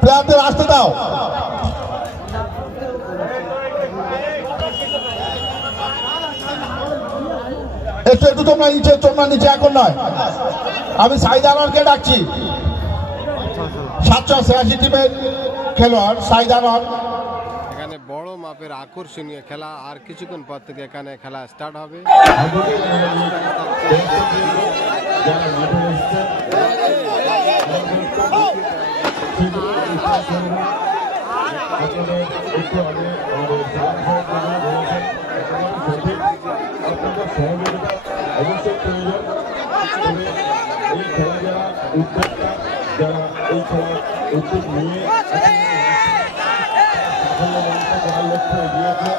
প্লেয়ারদের আসতে দাও। একটু একটু তোমরা নিচে এখন নয়। আমি সাইদ আনোয়ারকে ডাকছি, 786 টিমের খেলোয়াড় সাইদ আনোয়ার। এখানে বড় মাপের আকর্ষণীয় খেলা, আর কিছুক্ষণ পর থেকে এখানে খেলা স্টার্ট হবে। অবশ্যই প্রয়োজন এই খেলা যারা উদ্যোক্তা, যারা এই খেলার উদ্যোগ নিয়ে সাফল্য মঞ্চ করার লক্ষ্যে এগিয়েছে।